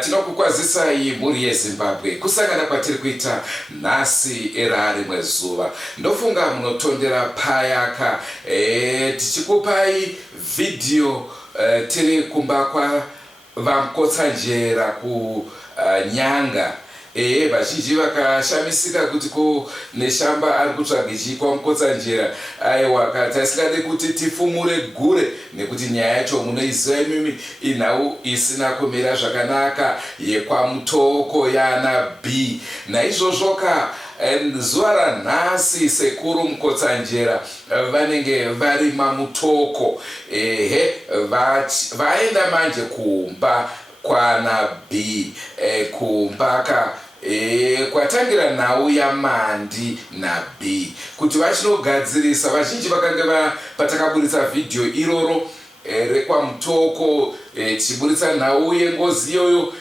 Tinokukwazisa imhuri yeZimbabwe kusangana kwatiri kuita nhasi erari mwezuva. Ndofunga munotondera payaka tichikupai video tiri kumba kwa Mukotsanjera ku Nyanga. Vazhinji vakashamisika kuti ko neshamba ari kutsvaga chikwa Mukotsanjera. Aiwa katasingade kuti tifumure gure nekuti nyaya yacho munoiziva imimi inhau isina kumira zvakanaka yekwamutoko yana B. Naizvozvo zuva ranhasi sekuru Mukotsanjera vanenge vari mamutoko vaenda manje kumba kwana B kumba kwatangira nhau ya Mandi na B kuti vachinogadzirisa. Vazhinji vakanga patakaburitsa video iroro rekwamutoko tichiburitsa nhau yengozi iyoyo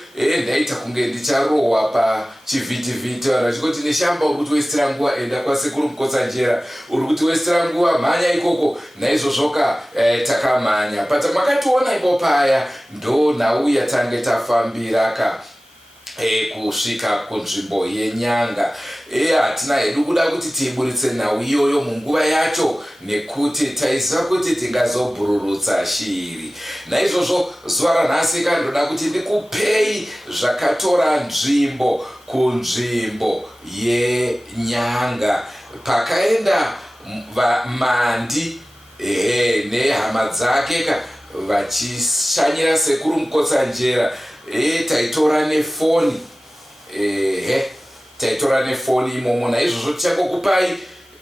ndaita kunge ndicharohwa pachivhitivhiti. Vanhu vachingoti neshamba uri kuti westira nguva enda kwasekuru Mukotsanjera, uri kuti westira nguva mhanya ikoko. Naizvozvo takamhanya makationa ipo paya ndo nhau yatange tafambira kusvika kunzvimbo yeNyanga. Hatina hedu kuda kuti tiiburitse nhau iyoyo munguva yacho nekuti taiziva kuti tingazobhururutsa shiri. Naizvozvo zuva ranhasi ndoda kuti ndikupei zvakatora nzvimbo kunzvimbo yeNyanga pakaenda Mandi nehama dzake vachishanyira sekuru Mukotsanjera. Taitora nefoni imomo. Naizvozvo tichangokupai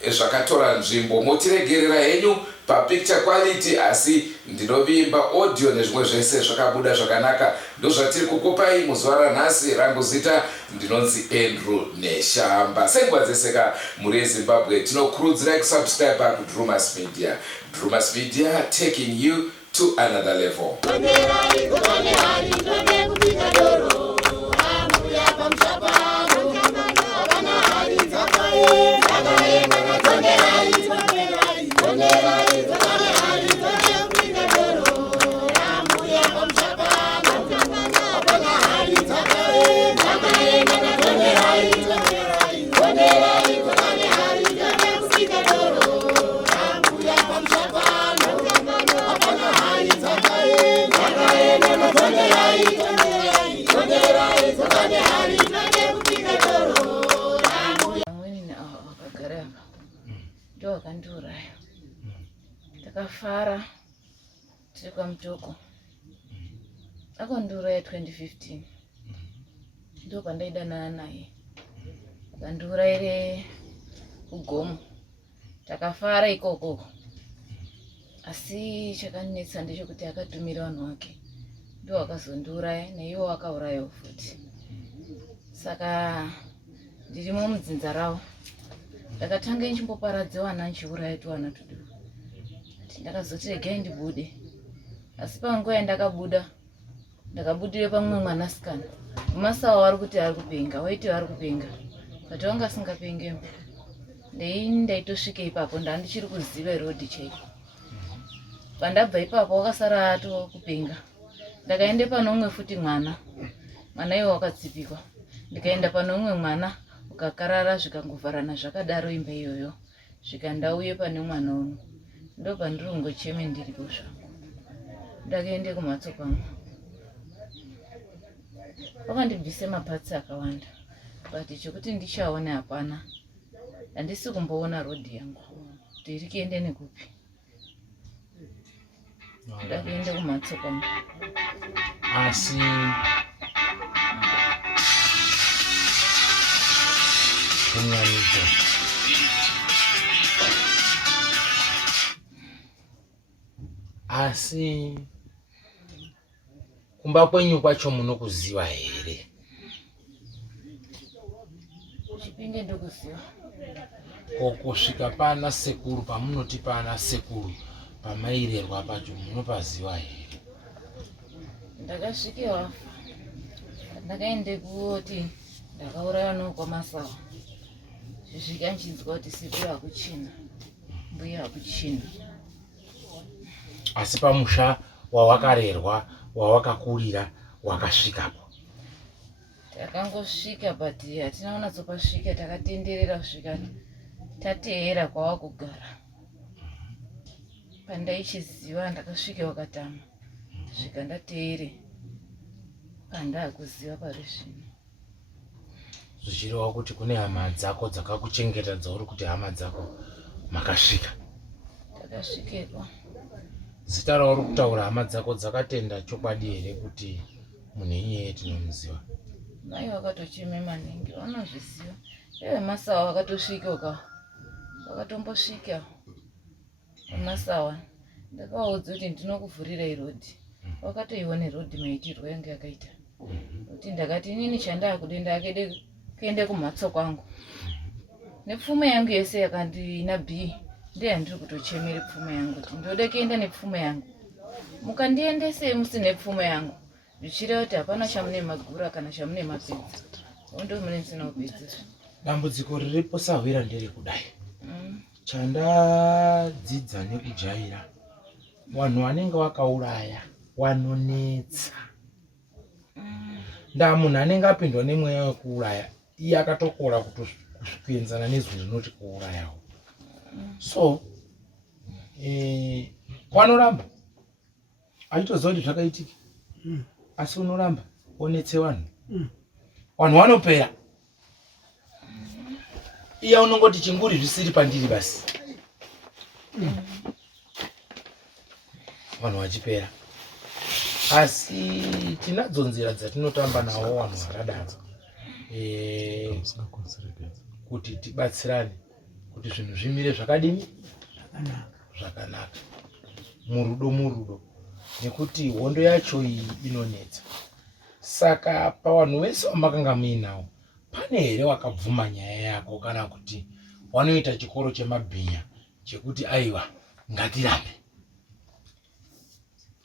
zvakatora nzvimbo, motiregerera henyu papicture quality, asi ndinovimba audio nezvimwe zvese zvakabuda zvakanaka. Ndozvatiri kukupai muzuva ranhasi. Rangu zita ndinonzi Andrew Neshamba. Senguva dzese muri yeZimbabwe tinokurudzirai kusubscribe kuDrewmas Media. Drewmas Media, taking you to another level. Wakanduraya takafara tiri kwamutoko akanduraya 2015 ndo pandaidanana naye akanduraire kugomo takafara ikoko. Asi chakanetsa ndechekuti akatumira vanhu vake ndo wakazonduraya naiwo wakaurayawo futi. Saka ndirimo mudzinza ravo ndakatanga nchimboparadze wana nchiuraya tuwana tuduku. Ndakazoti regai ndibude. Asi panguva yandakabuda ndakabudire pamwe mwanasikana mumasawa wari kuti ari kupenga, waiti ari kupenga but wanga asingapenge. Ndaitosvika ipapo ndandichiri kuziva rodhi chaiko. Pandabva ipapo wakasara ato kupenga. Ndakaende pano umwe futi mwana iwo wakatsipikwa. Ndikaenda pano umwe mwana ukakarara zvikangovharana zvakadaro imba iyoyo. Zvikandauye pane mwana uno ndo pandiri kungocheme ndiripo zvangu. Ndakaende kumhatso kwangu vakandibvise mapatsi akawanda but chokuti ndichaone hapana. Handisi kumboona rodhi yangu kuti iri kuende nekupi. Ndakaende kumhatso kwangu. Asi kumwanidzo. Asi kumba kwenyu kwacho munokuziva here? Chipinge ndokuziva. Kusvika pana sekuru, pamunoti pana sekuru pamairerwa pacho munopaziva here? Ndakasvike wafa. Ndakaende kuti ndakauraya nokwamasawa. Zvisvika nchinzwa kuti sekuru hakuchina, mbuya hakuchina. Asi pamusha wawakarerwa, wawakakurira, wakasvikapo? Takangosvika but hatina kunatsopasvika, takatenderera kusvika tateera kwawakugara. Pandaichiziva ndakasvika wakatama, svika ndateere pandakuziva pari zvino. Zvichireva kuti kune hama dzako dzakakuchengetedza uri kuti hama dzako makasvika? Takasvikepo. Zita rauri kutaura hama dzako dzakatenda chokwadi here kuti munhu inyeye tinomuziva? Mai vakatocheme maningi, vanozviziva. Vemasawa vakatosvika, vakatombosvika vemasawa. Ndakaudza kuti ndinokuvhurirai rodhi. Vakatoione rodhi maitirwo yange yakaita. Kuti ndakati inini chandakude ndakede kuende kumhatso kwangu. Nepfume yangu yese yakandina B, ndiye ndiri kutochemere pfume yangu kuti ndode kuenda nepfume yangu. Mukandiendese musine pfume yangu, zvichireva kuti hapana chamune magura kana chamune mapedza. Ndo mune ndisina kupedzesva. Dambudziko riripo sahwira ndere kudai. Chandadzidza nekujaira, vanhu vanenge vakauraya vanonetsa. Munhu anenge apindwa nemweya wekuuraya, iye akatokora kuenzana nezvinhu zvinoti kuurayawo. So vanoramba achitoziva kuti zvakaitika, asi unoramba onetse vanhu, vanhu vanopera. Iye unongoti chinguri zvisiri pandiri basi, vanhu vachipera. Asi tinadzo nzira dzatinotamba nawo vanhu vakadaro kuti tibatsirane kuti zvinhu zvimire zvakadini, zvakanaka, murudo, nekuti hondo yacho iyi inonetsa. Saka pavanhu vese vamakanga muinawo, pane here wakabvuma nyaya yako kana kuti wanoita chikoro chemabhinya chekuti aiwa ngatirambe?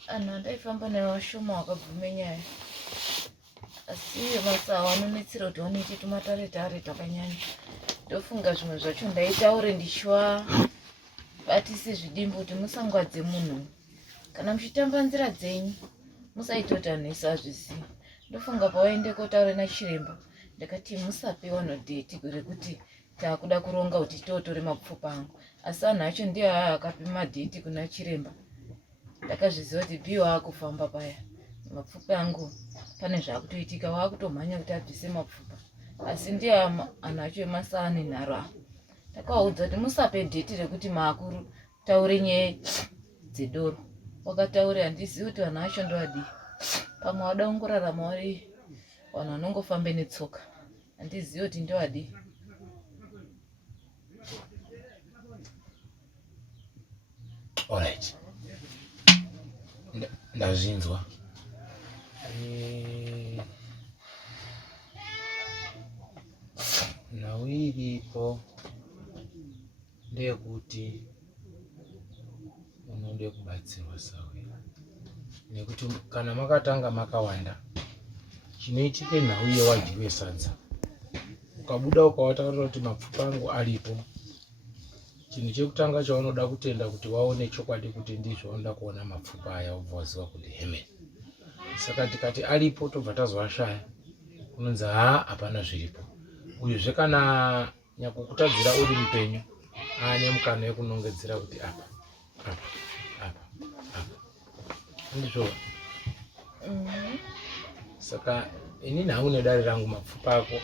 Anhu andaifamba nevashoma wakabvume nyaya, asi vemasawa vanonetsera kuti vanoite tumatare-tare twakanyanya. Ndofunga zvimwe zvacho ndaitaure ndichwa batisi zvidimbu kuti musangwadze munhu, kana muchitamba nzira dzenyu musaita kuti anhu ese azviziva. Ndofunga pawaende kotaura nachiremba, ndakati musape vanhu dheti rekuti taakuda kuronga kuti totore mapfupa angu, asi anhu acho ndiye akape madheti kuna chiremba. Ndakazviziva kuti biyo akufamba paya, mapfupa angu pane zvakutoitika, wakutomhanya kuti abvise mapfupa, asi ndiye anhu acho emasawa nenharo. Ndakaudza kuti musape dheti rekuti maakuru taure nyaya dzedoro. Wakataura handizivi kuti vanhu acho ndovadii. Pamwe wada kungorarama vari vanhu vanongofambe netsoka, handizivi kuti ndovadii. Alright, ndazvinzwa. Nhau iripo ndeyekuti unode kubatsirwa sawira, nekuti kana makatanga makawanda, chinoitike nhau yewadyiwe sadza, ukabuda ukawataurira kuti mapfupa angu aripo, chinhu chekutanga chaunoda kutenda kuti waone chokwadi kuti ndizvo unoda kuona mapfupa aya, ubva waziva kuti hemeni. Saka tikati aripo tobva tazoashaya, unonzi hapana zviripo. Uyezve kana nyakukutadzira uri mupenyu, aane mukana wekunongedzera kuti apa. Ndizvo. Saka inini haune dare rangu mapfupa ako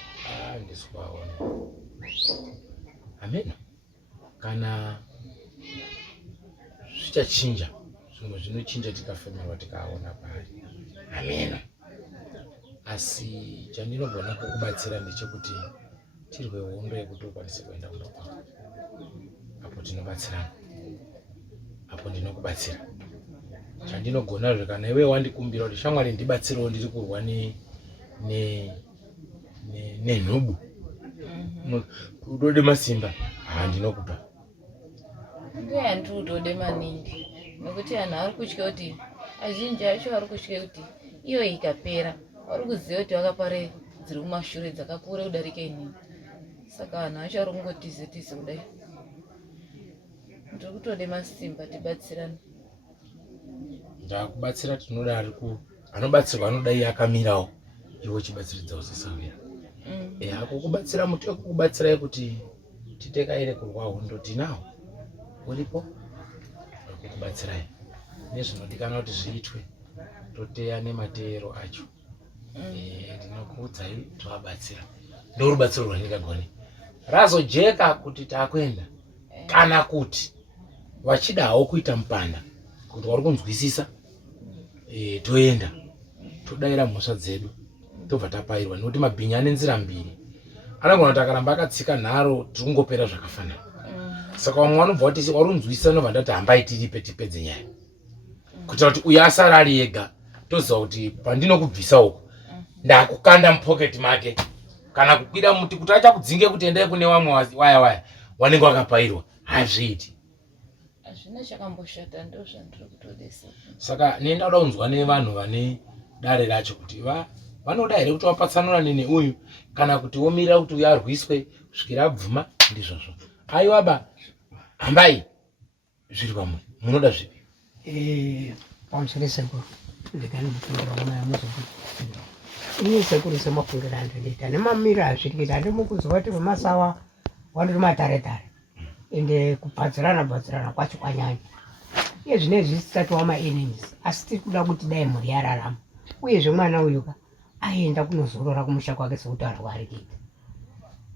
ndisikuaona. Amen. Kana zvichachinja, zvimwe zvinochinja tikafemerwa tikaona pari. Amen. Asi chandinogona kukubatsira ndechekuti tirwe hondo yekuti ukwanise kuenda kuda kwako. Apo tinobatsirana, apo ndinokubatsira. Chandinogona zve kana iwe wandikumbira kuti shamwari ndibatsirewo ndiri kurwa nenhubu. Udode masimba, ndinokupa. Ndiye ndudode maningi. Nokuti anhu ari kutya kuti azhinji acho ari kutya kuti iyo ikapera ari kuziva kuti vakapare dziri kumashure dzakakura kudarika inini. Saka anhu acho ari kungotize kudai. Ndiri kutode masimba tibatsirane. Ndakubatsira tinoda anobatsirwa anodai akamirawo iwe chibatsiridzawo sesawira. Akukubatsira muti wekukubatsirai kuti titekaire kurwa hondo tinawo uripo wekukubatsirai nezvinodikanwa kuti zviitwe toteya nemateero acho. Ndinokuudzai tovabatsira ndorubatsiro rwandingagone razojeka kuti takuenda kana kuti vachidawo kuita mupanda kuti wari kunzwisisa toenda todaira mhosva dzedu tobva tapairwa nekuti mabhinya ane nzira mbiri. Anogona kuti akaramba akatsika nharo tirikungopera zvakafanana. Saka vamwe vanobva kuti wari kunzwisisa nobva ndati hambai tiripe tipedze nyaya kuitira kuti uyo asara ari ega toziva kuti pandinokubvisa uku ndakukanda mupoketi make kana kukwira muti kuti achakudzinge kuti endai kune vamwe waya wanenge wakapairwa hazviiti. Hazvina chakamboshata ndo zvandiri kutodesa. Saka nenda kuda kunzwa nevanhu vane dare racho kuti vanoda here kuti wapatsanura nene uyu kana kuti womirira kuti uyu arwiswe kusvikira abvuma ndizvozvo. Aiwa ba hambai zviri kwamuri munoda zvipi? Pamusoro sekuru ndikanimufungira mwana muzokuti inye sekuru semafungira andoita nemamiro azvirikuita handimukuziva kuti vemasawa wandiri mataretare ende kubatsirana kwacho kwanyanya. Iye zvinezvi zvisati wama-enemies asi tiri kuda kuti dai mhuri yararama uyezve mwana uyuka aenda kunozorora kumusha kwake sekutaura kwaari kuita.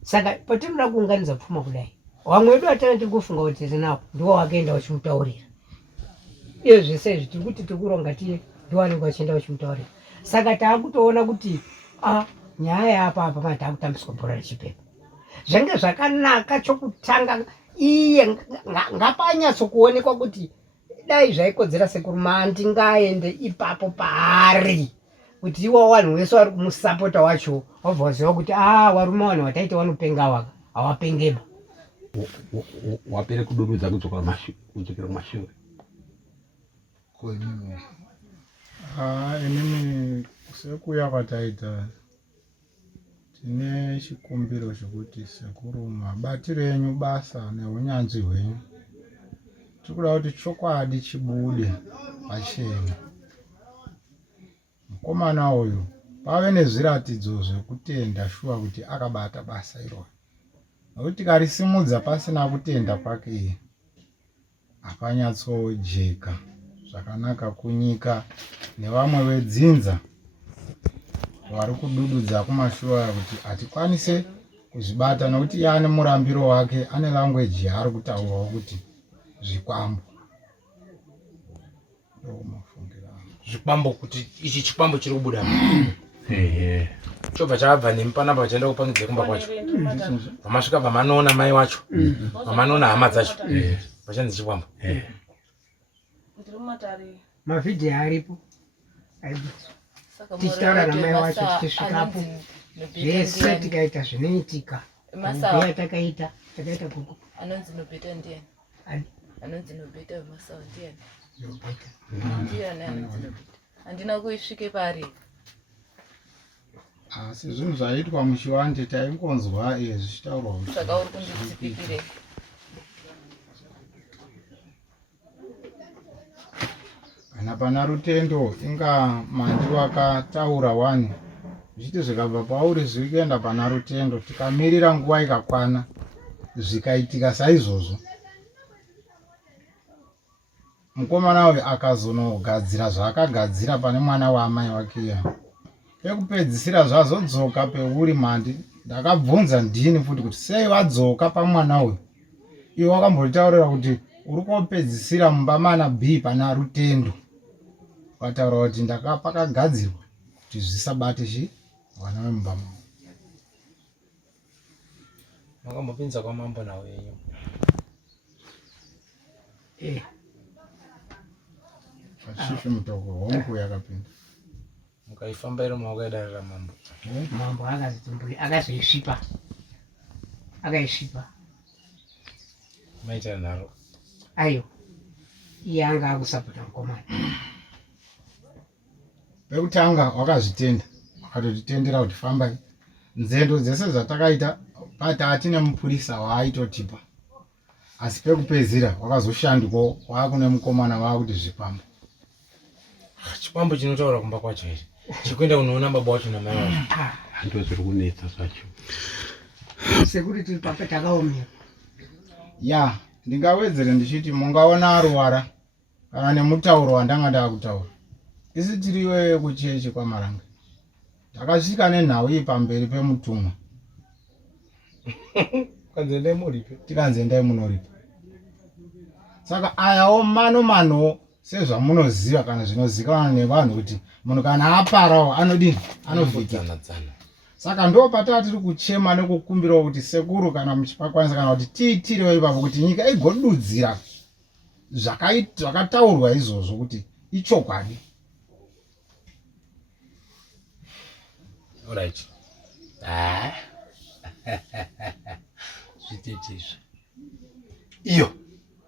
Saka patinoda kuunganidza pfuma kudai vamwe vedu vatanga tiri kufunga kuti tinawo ndiwo wakaenda wachimutaurira iyo zvese izvi tiri kuti tiri kuronga tiye ndiwo wanenge wachienda wachimutaurira. Saka taakutoona kuti nyaya yaapa mani taakutambiswa bhora rechipepa zvange zvakanaka. Chokutanga iye ngapanyatsokuonekwa kuti dai zvaikodzera sekuru Mandi ngaende ipapo paari kuti iwo wanhu wese wari kumusapota wacho wabva waziva kuti warume wanhu wataita wanopenga waka hawapengeba wapere kudurudza kudzokera kumashure. Inini sekuya kwataita tine chikumbiro chokuti sekuru mabatiro enyu basa neunyanzvi hwenyu tikuda kuti chokwadi chibude pachena. Mukomana uyu pave nezviratidzo zvekutenda shuwa kuti akabata basa iroro, nokuti tikarisimudza pasina kutenda kwake hapanyatsojeka zvakanaka kunyika nevamwe vedzinza vari kudududza kumashuwa kuti hatikwanise kuzvibata nokuti iye ane murambiro wake, ane language yaari kutaurawo kuti zvikwambo. Zvikwambo kuti ichi chikwambo chiri kubuda chobva chabva nemupanapa vachienda kupangidza kumba kwacho vamasvika vamanoona mai wacho vamanoona hama dzacho vachanzi chikwambo. mavhidhiyo aripo tichitaura namai wacho tichisvikapo zvese tikaita zvinoitika uya takaita kuku anonzi nobheta ndiani? Anonzi nobheta wemasawa ndiani? Ndiani anonzi nobheta? Handina kuisvike pari. Asi zvinhu zvaitwa muchiwande taingonzwa zvichitaurwa kuti saka uri kunditsipikire. kana pana rutendo inga Mandi wakataura wani zvichiti zvikabva pauri zviri kuenda pana rutendo tikamirira nguva ikakwana zvikaitika saizvozvo mukomana uyu akazonogadzira zvaakagadzira pane mwana waamai wake ekupedzisira zvazodzoka peuri Mandi ndakabvunza ndini futi kuti sei wadzoka pamwana uyu iwe wakambotaurira kuti uri kopedzisira mumba mana B pana rutendo wataura kuti ndakapakagadzirwa kuti zvisabate vana vemumba Makambopinza kwa mambo na wenyu. Fashishi mtoko hongu yakapinda. Mukaifamba iro mawakadarira mambo. Mambo akazoisvipa. Akaisvipa. Maita naro. Ayo. Iye anga akusapota mukomana. Pekutanga wakazvitenda. Wakatotitendera kuti fambai. Nzendo dzese dzatakaita pata atine mupurisa waaitotipa. Asi pekupedzira wakazoshandiko wakune mukomana wakuti zvipambo. Chipambo chinotaura kumba kwacho here. Chikuenda unoona baba wacho na mai wacho. Ndo zviri kunetsa zvacho. Sekuti tiri papa takaomera. Ya, ndingawedzere ndichiti mungaona arwara kana nemutauro wandanga ndakutaura. Isi tiriwe kucheche kwaMaranga. Takasvika nenhau iyi pamberi pemutumwa. Kanze ndai muripe. Tikanze ndai munoripa. Saka ayawo mano sezvamunoziva kana zvinozikanwa nevanhu kuti munhu kana aparawo anodini anovhikana. Saka ndo patati tiri kuchema nekukumbirawo kuti sekuru kana muchipakwanisa kana kuti tiitirewo ipapo kuti nyika igodudzira zvakataurwa izvozvo kuti ichokwadi. Alright. Zvitetizvo. Iyo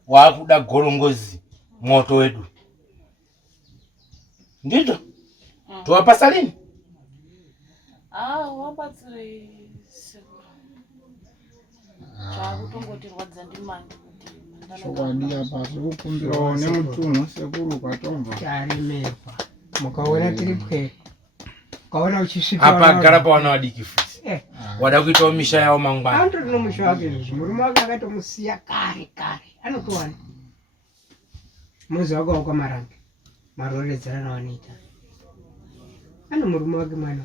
wakuda gorongozi moto wedu. Ndito? Tuwapasa lini? Wabatsire sekuru. Chakutongotirwadza ndimandi kuti chokwadi apa tikukumbirawo nemutumwa sekuru kwatomva. Tarimerwa. Mukaona tiri pwere. Ukaona uchisvika apa gara pawana wadiki futi. Wada kuitawo misha yawo mangwana. Andori nomusha wake izvi. Murume wake akatomusiya kare. Anotowana. Muzi wake wakwaMaranga. Maroredzera nawanoita. Ano murume wake mwana.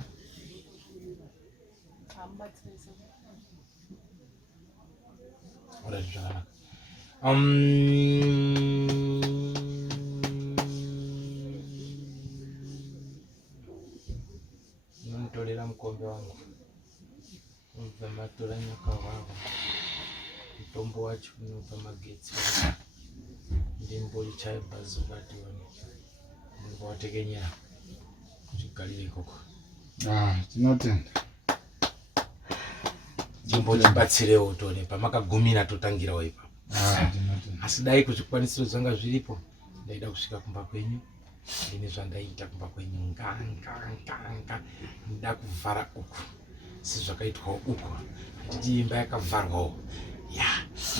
Alright, zvakanaka. Nontorera mukombe wangu. Ubva matora nyoka wavo. Mutombo wacho unobva magetsi. Ndimbori chaibva zuva tione. Ndingowatekenyera kuti galire ikoko. Tinotenda. Ndimbotibatsirewo tone pamakagumira totangirawo ipapo. Asi dai kuzvikwanisiro zvanga zviripo ndaida kusvika kumba kwenyu. Ndine zvandaita kumba kwenyu nga nda kuvhara uku sezvakaitwawo uku. Handiti imba yakavharwawo.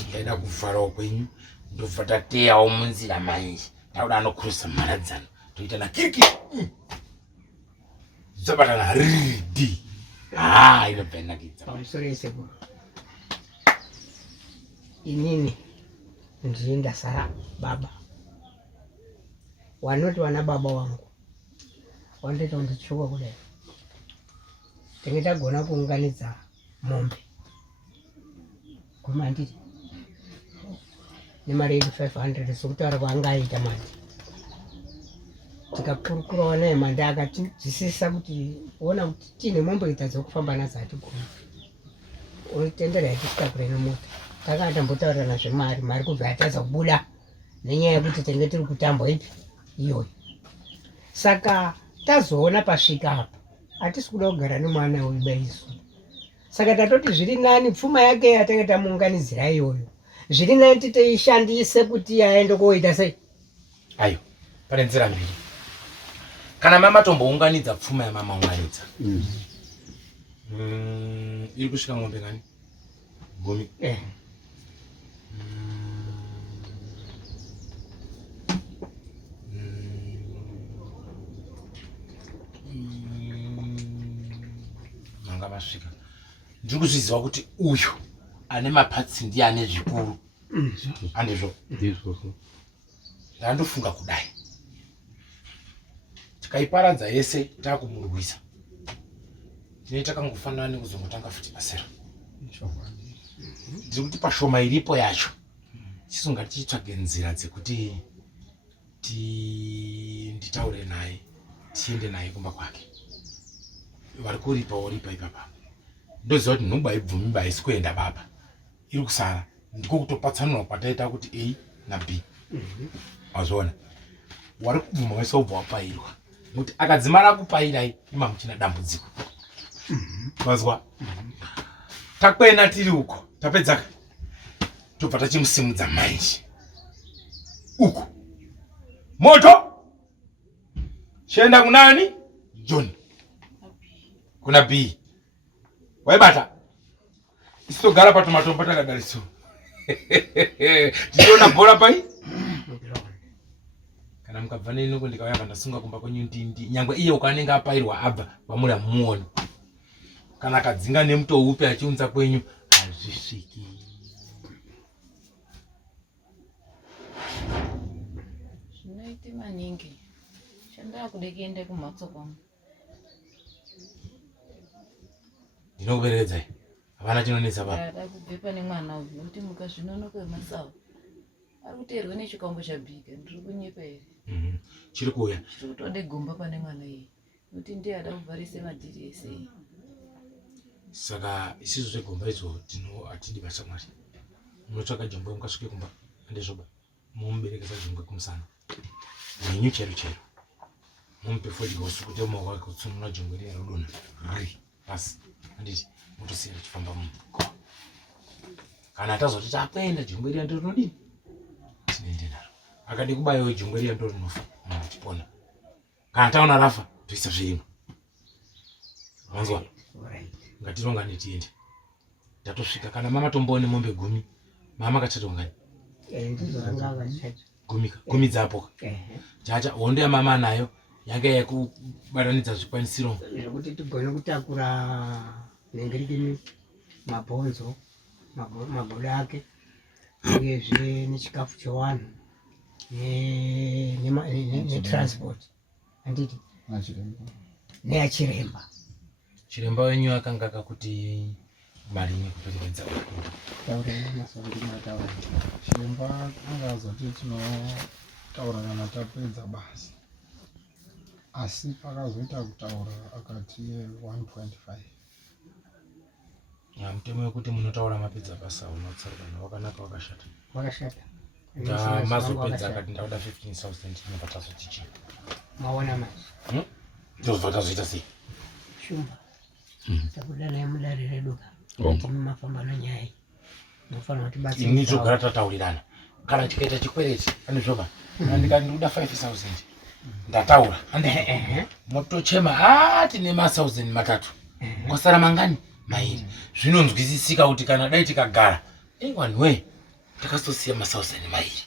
Ndaida kuvharawo kwenyu ndobva tateyawo munzira manje. Tauda anokurusa mharadzano toitana kiriki. Zabatana ridi. Inobva inakidza. Pamusoro yesekuru. Inini ndiye ndasara baba. Wanoti wana baba wangu. Wandoita kundichuka kudai. Tinge tagona kuunganidza mombe. Kumandiri. Nemari yedu 500 sokutaura kwaangaita mandi. Tikakurukurawo naye mandi akatizisisa kuti ona kuti tine mombe idzi dzokufamba nadzo hatigoni. Unotendera yatisvikakure nemota. Takanga tambotaurana zvemari, mari kubva yatadza kubuda nenyaya yekuti tinge tiri kutambwa ipi iyoyo. Saka tazoona pasvika apa hatisi kuda kugara nemwana weibaiso. Saka tatoti zviri nani pfuma yake yatange tamuunganidzira iyoyo. Zviri nani titoishandise kuti aende koita sei? Ayo, pane nzira mbiri. Kana mama tombounganidza pfuma yamama unganidza. Iri kusvika ng'ombe ngani? 10. Manga masvika. Ndiri kuzviziva kuti uyu ane mapatsi ndiye ane zvikuru. Andizvo? Ndizvo. Ndandofunga kudai. Tikaiparadza yese takumurwisa. Tine takangofanana nekuzongotanga futi pasera. Ndiri kuti pashoma iripo yacho chisunga tichitsvage nzira dzekuti nditaure naye tiende naye kumba kwake. Vari kuripa ipapa. Ndoziva kuti nhumba ibvumi baisi kuenda baba. iri kusara ndiko kutopatsanura kwataita kuti A na B. Wazviona wari kubvuma wese ubva wapairwa nokuti akadzimara kupairai imamuchina dambudziko. Wazwa takwena tiri uko tapedzaka tobva tachimusimudza manje uko moto chienda kunani John kuna B waibata isitogara patomatombo takadariso tichiona bhora pai kana mukabva nenoko ndikauya kandasunga kumba kwenyu ndindi nyangwe iye ukanenge apairwa abva vamuri hamuoni kana akadzinga nemuto upi achiunza kwenyu hazvisviki. Zvinoite maningi chandakude kuende kumhatso kwangu. Ndinokuveredzai havana chinonetsa baba. Ndada kubve pane mwana uyu nokuti mukazvinonoka wemasawa ari kuteerwa nechikambo chabhika ndiri kunyepa here. Chiri kuuya chiri kutode gomba pane mwana iye nokuti ndiye ada kubvarise madhiri ese. Saka isizo zvegomba izvo hatidi vashamwari munotsvaka jongwe mukasvike kumba andezvoba mumuberekesa jongwe kumusana nenyu chero chero mumupe fodikosi kuti maoko ake kutsunura jongwe riya rodonha ri pasi handiti mutosiya richifamba mumugwa kana atazoti takwenda jongwe riya ndorinodini tinoende naro akade kubayawo jongwe riya ndorinofa munhu achipona kana taona rafa toisa zvirimwa manzwa ngatirongane tiende tatosvika kana mama tomboone mombe 10 mama kachatongani gumi dzapo chacha hondo yamama nayo yanga yekubatanidza zvikwanisiro zvekuti tigone kutakura nengerikini mabhonzo magodo ake uyezve nechikafu chevanhu netransport handiti neyachiremba. Chiremba wenyu akanga akakuti mari yekuperekedza chiremba angazoti tinotaura kana tapedza basi asi pakazoita kutaura akati 1.5. Mutemo wekuti munotaura mapedza basa unotsarukana wakanaka wakashata mazopedza akati ndauda 15,000 inobatazotichi maona manje ndozobva tazoita sei shumba takuda naye mudarire duka kuti mumafamba nonyaya munofanira kuti basa ini togara tataurirana kana tikaita chikwereti andizvoba ndikati ndikuda 5,000 ndataura motochema tine ma1,000 matatu kwasara mangani mairi zvinonzwisisika kuti kana dai tikagara wanwe takazosiya ma1,000 mairi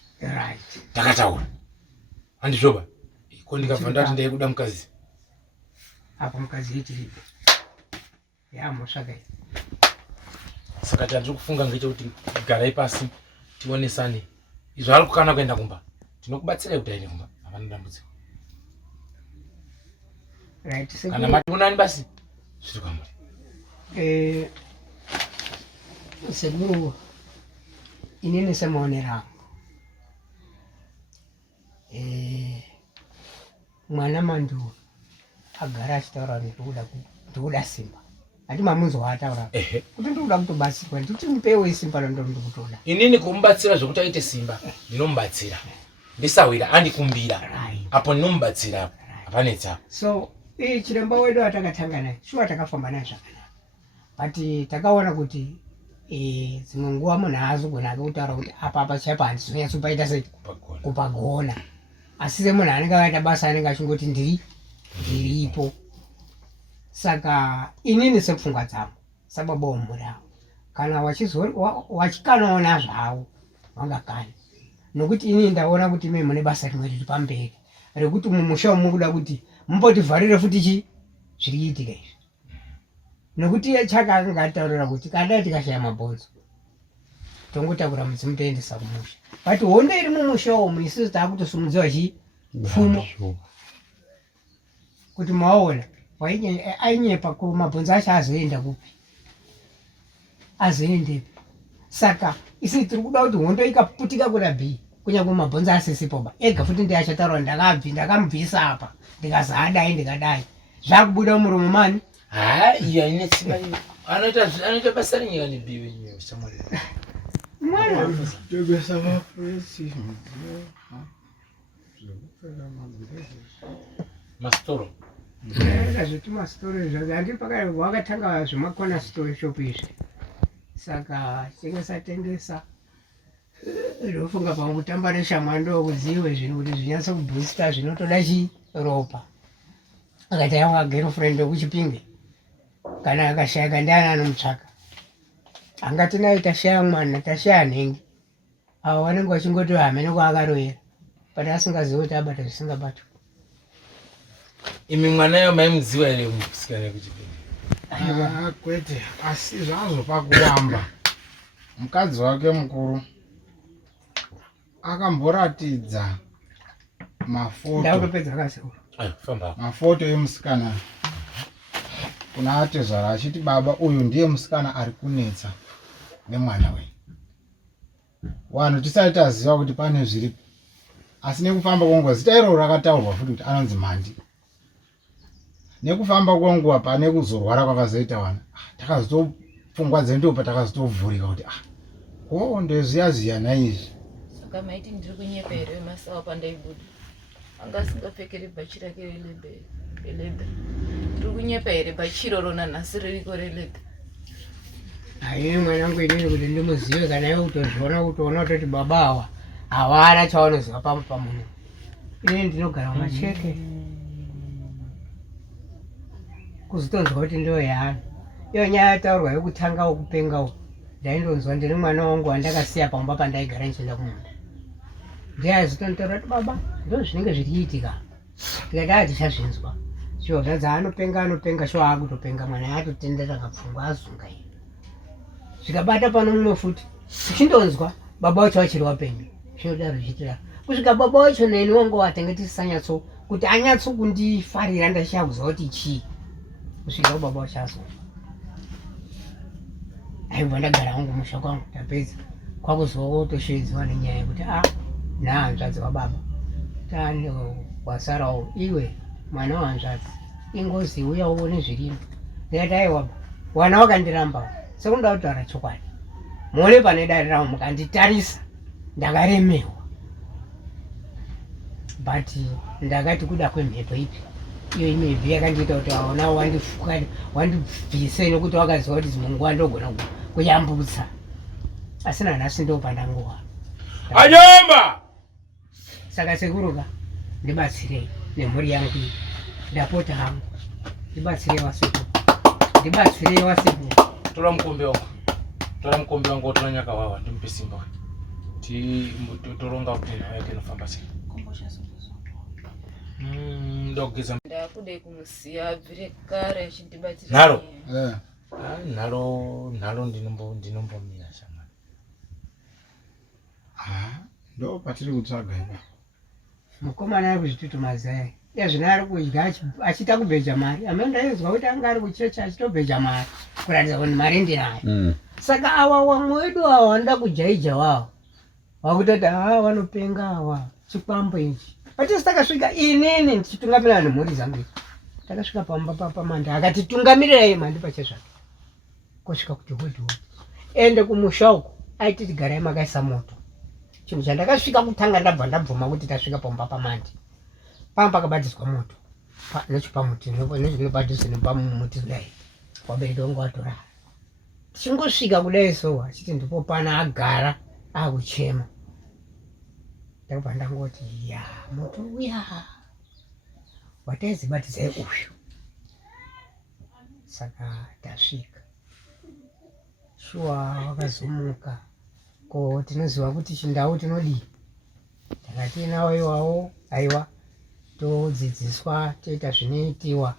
takataura andizvoba ko ndikabva ndati ndaikuda mukazi apa mukazi ichiripo yamusvakai saka tandiri kufunga ngechekuti garai pasi tionesane izvo ari kukana kuenda kumba tinokubatsirai kuti aende kumba hapana dambudziko kana mationani basi zviri kwamuri Sekuru inini semaonero angu mwana Mandu agara achitaura ndikuda simba ati mamunzi waataura kuti ndikuda kutobatsirwa ndikuti mupewo simba ndikutoda inini kumubatsira zvokuti aite simba ndinomubatsira ndisawira andikumbira apo ndinomubatsira apo hapanetsa. So chiremba wedu atakatanga naye shuwa takafamba naye zvakanaka but takaona kuti dzimwe nguva munhu haazogona kutaura kuti apa chaipa handizonyatsopaita sei kupagona asi semunhu anenge akaita basa anenge achingoti ndiripo. Saka inini sepfungwa dzangu sababa womurao kana wachikanaona zvavo wangakani nokuti inini ndaona kuti ime mune basa rimwe riri pamberi rekuti mumusha umu kuda kuti mumbotivharire futi zviri kuitika izvi nokuti chakanga ataurira kuti kana tikashaya mabhonzo tongotakura mudzimu toendesa kumusha but hondo iri mumusha umu isusu taakutosumudziwa chipfumo kuti maona ainyepa mabhonzo acho azoenda kupi azoendepi. Saka isi tiri kuda kuti hondo ikaputika kuna B kunyange mabhonzo asisipoba ega futi ndiachataura ndakamubvisa apa ndikazadai ndikadai zvakubuda muromo mani iya ine simba anoita basa rinyika neB wenyu samuri mwana tobesa mapuresi Mastoro. zviti mastori izvo handi pakati wakatanga zvemakona story shop izvi saka tingasatengesa ndofunga pamwe kutamba neshamwari ndokuziwe zvinhu kuti zvinyatso kubhusita zvinotoda chiropa akati aiwa girlfriend wekuchipinge kana akashayika ndiani anomutsvaka angati naye tashaya mwana tashaya nhengi avo vanenge vachingoti hamene kwaakaroyera but asingazivi kuti abata zvisingabatwa Imi mwanayo maimuziva here musikana kuchipinge? kwete asi zvazvo pakuwamba mukadzi wake mukuru akamboratidza ndautopedza akaseura mafoto emusikana kuna atezvara achiti baba uyu ndiye musikana ari kunetsa nemwana we wanhu tisati taziva kuti pane zviripo asi nekufamba kwenguva zita iroro rakataurwa futi kuti anonzi Mandi. Nekufamba kwenguva pane kuzorwara kwakazoita wana takazotopfungwa dzedu patakazotovhurika kuti ndezviya naizvi saka maiti ndiri kunyepa here masawa pandaibuda anga asingapfekeri bhachi rake reledha ndiri kunyepa here bhachi iroro nanhasi ririko reledha aiwe mwanangu inini kuti ndimuzive kana iwe kutozviona kutoona kutoti baba awa havana chaunoziva pamuno inini ndinogara macheke kuzotonzwa kuti ndo yaano iyo nyaya yataurwa yekutanga wekupengawo ndaindonzwa ndiri mwana wangu wandakasiya pamba pandaigara ndichienda kumunda ndiazotontaura kuti baba ndo zvinenge zvichiitika tikati hatichazvinzwa shuwa zvadzaanopenga shuwa akutopenga mwana yatotendera kapfungwa azunga iyo zvikabata pano mumwe futi uchindonzwa baba wacho achiri wapenyu zvinodaro zvichitira kusvika baba wacho neni wangu watenge tisanyatso kuti anyatso kundifarira ndachakuziva kuti chii kusvika baba wacho azonga aibva ndagara hangu musha kwangu tapedza kwakuzotoshedziwa nenyaya yekuti nahanzvadzi wababa tani wasarawo iwe mwana wahanzvadzi ingozi uya uone zvirimo ndikati aiwa wana wakandiramba sekunda kutaura chokwadi muone pane dare ravo mukanditarisa ndakaremewa but ndakati kuda kwemhepo ipi iyo imebvi yakandiita kuti aona wandibvise nokuti wakaziva kuti munguva ndogona kuyambutsa asi nanhasi ndo pandanguva anyamba saka sekuruka ndibatsirei nemhuri yangu iyi ndapota hangu ndibatsirei wasekuru tora mukombe wangu otora nyaka wawa ndimupe simba toronga kuti nayo yake inofamba sei ndogeza ndakude kumusiya abvire kare achindibatsira nhalo ndinombomira shamwari ndo patiri kutsvaga ipa mukomana ari kuzvitutumazaya yazvino ari kudya achita kubheja mari amene ndaizwa kuti anga ari kuchechi achitobheja mari kuratidza kuti mari ndinayo saka awa wamwe wedu awa wanoda kujaija wawo wakutoti vanopenga awa chikwambo ichi patisi takasvika inini ndichitungamirira nemhuri dzangu takasvika pamandi akatitungamirira mandi pachezvake kusvika kuti hudhu ende kumusha uku aiti tigarai makaisa moto chinhu chandakasvika kutanga ndabvuma kuti tasvika pamba pamandi pamba pakabatiswa moto nechipamuti nezvinobatiswa nepamuti kudai wabereki wangu watorara tichingosvika kudai so achiti ndipo pana agara akuchema ndakabva ndangoti moto uya wataizibatizai uyu saka tasvika shuwa wakazumuka ko tinoziva kuti chindau tinodii takati nawo iwawo aiwa todzidziswa toita zvinoitiwa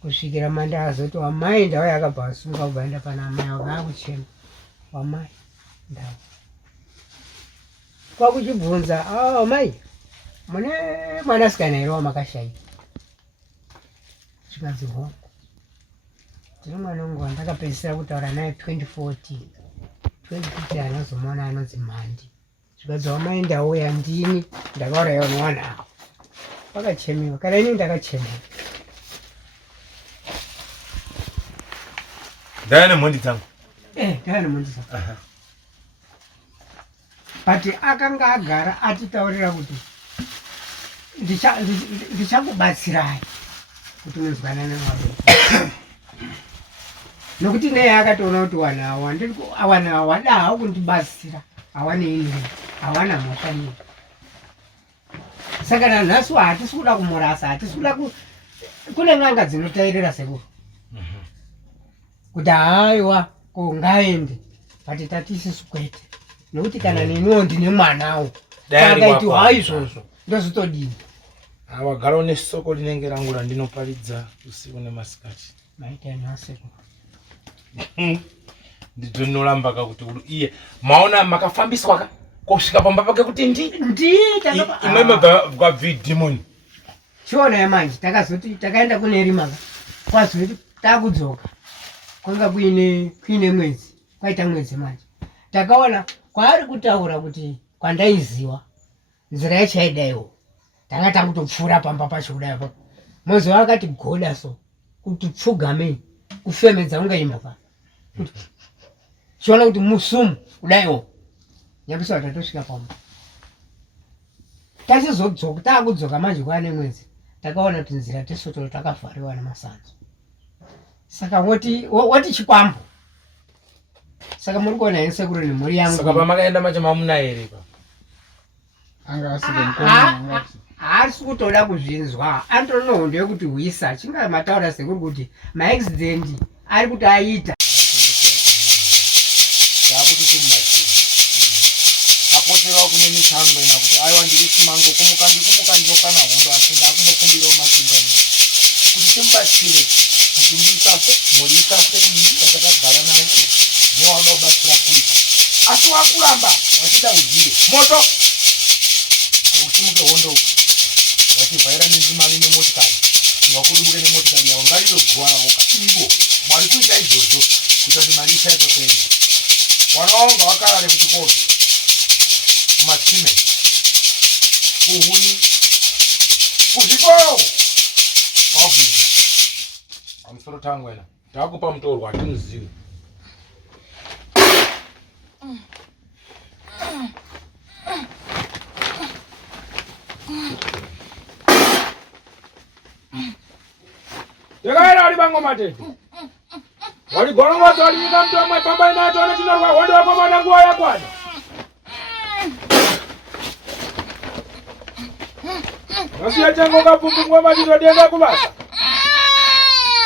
kusvikira mandi azoti wamai ndau yakabva asunga kubva enda pana amai vakakuchema wamai ndau kwakuchibvunza mai mune mwanasikana here wamakashayika zvikanzi hongu tine mwana wangu wandakapedzisira kutaura naye 2014 anozomona anonzi Mandi zvikanzi wamai ndauya ndini ndakaurayiwa newana avo vakachemiwa kana inini ndakachemiwa ndaya nemhondi dzangu ndaya nemhondi dzangu but akanga agara atitaurira kuti ndichakubatsirai kuti munzwanane nawo. Nokuti naye akatoona kuti wana awada hawo kundibatsira, hawana ini, hawana mhosva. Saka nanhasi hatisi kuda kumurasa, hatisi kuda kune n'anga dzinotairira sekuru kuti haiwa ko ngaende, but tatisisu kwete, nokuti kana neniwo ndine mwanawo akaiti haizvozvo ndozotodini. Wagara une soko rinenge rangu randinoparidza usiku nemasikati. Maitani asekuru. Ndinoramba kuti iye maona makafambiswa kusvika pamba pake kuti imwe bva demon. Chiona yamanje takazoti takaenda kune rimaka kwazoti takudzoka kwanga kuine mwedzi, kwaita mwedzi manje takaona kwaari kutaura kuti kwandaiziwa nzira yachaidaiwo tanga takutopfuura pamba pacho kudai apo. Mwezo akati goda so kuti pfugamei kufemedza ungaima pa kuti chiona kuti musumu kudaiwo nyambisa watatosvika pamba. Tachizodzoka takudzoka manje kwaane mwedzi takaona kuti nzira tesotoro takavhariwa nemasanzo. Saka woti chikwambo. Saka muri kuona hense sekuru nemhuri yangu. Saka pamakaenda macho mamuna here pa. Anga asike mkono. Haasi kutoda kuzvinzwa, antonohondo yekuti hwisa chinga mataura sekuru kuti maaccident ari kuti aita. Yakuti chimbachira. Apoterawo kune mitambo ina kuti aiwa ndiri chimango kumukandokana hondo asi ndakumbokumbirawo masimba ino. Kuti chimbachire kuti ndisase murisase ini yatakagara nayo newauda kubatsira kuita. Asi wakuramba wachida ujire moto usimuke hondo vachivhaira minzimari nemotikari wakurubuke nemotikari yavo ngaivezwaraoka ivo mwari kuita izvozvo kuita kuti mari ishaitokuenda vana vanga vakarare kuchikoro kumasime kuhuni kuzvikoro vabvini pamusoro tangu ena ndakupa mutorwa hatimuzivi. Yakaira wali bango matete. Wali gorongoza wali nyika mtu amwe Pamba inato wana chinorwa wandi wako mwana nguwa ya kwana. Nasi ya chango kapumbu nguwa majito dienga kubasa.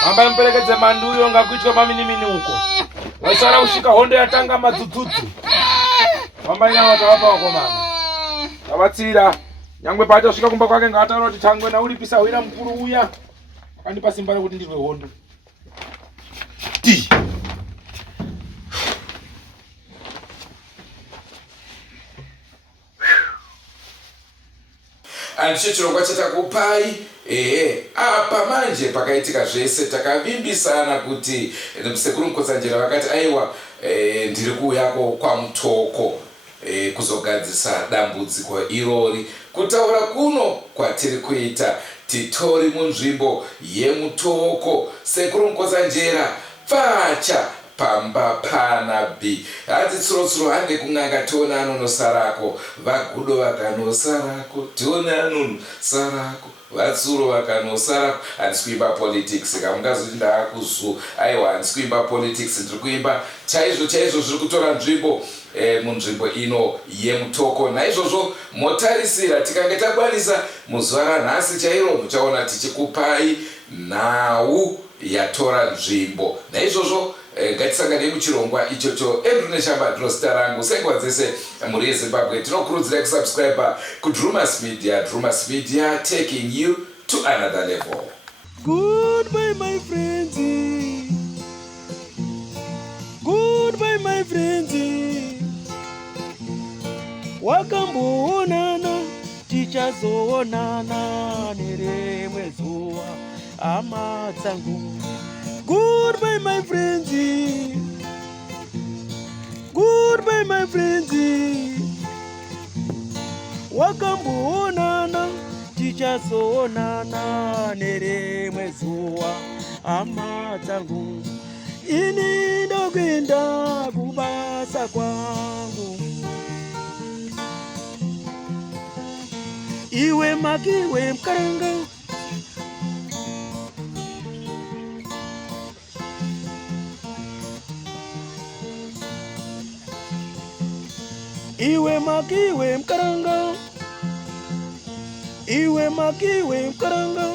Pamba mpelekeze Mandi uyo nga kuitwa maminimini huko. Waisara ushika hondo ya tanga madzudzudzu. Pamba ina watawapa wako mwana. Tabatsira. Nyangwe pacha ushika kumba kwake nga ataro ati tangwe na ulipisa wina mkuru uya. Kandipa simba kuti ndirwe hondo. Ti. Chirongwa chatakupai apa manje pakaitika zvese takavimbisana kuti Pasekuru Mukotsanjera vakati aiwa ndiri kuuyako kwamutoko kuzogadzisa dambudziko irori. Kutaura kuno kwatiri kuita titori munzvimbo yemutoko. Sekuru Mukotsanjera Pfacha Pamba panabi hadzi tsuro hande kun'anga tiona anonosarako vagudo vakanosarako tiona anonosarako vatsuro vakanosarako. Handisi kuimba politics kamungazoti ndaakuzu aiwa handisi kuimba politics ndiri kuimba chaizvo zviri kutora nzvimbo munzvimbo ino yemutoko. Naizvozvo motarisira tikange takwanisa muzuva ranhasi chairo muchaona tichikupai nhau yatora nzvimbo. Naizvozvo ngatisangane muchirongwa ichocho. Neshamba ndinozita rangu senguva dzese muri yeZimbabwe. Tinokurudzira kusubscribe kuDrewmas Media. Drewmas Media taking you to another level. Goodbye my friends. Goodbye my friends. Wakamboonana tichazoonana nerimwe zuva hama dzangu. Goodbye my friends. Goodbye my friends. Wakamboonana tichazoonana nerimwe zuva hama dzangu. Ini ndokwenda kubasa kwangu. Iwe magiwe mkaranga. Iwe magiwe mkaranga. Iwe magiwe mkaranga.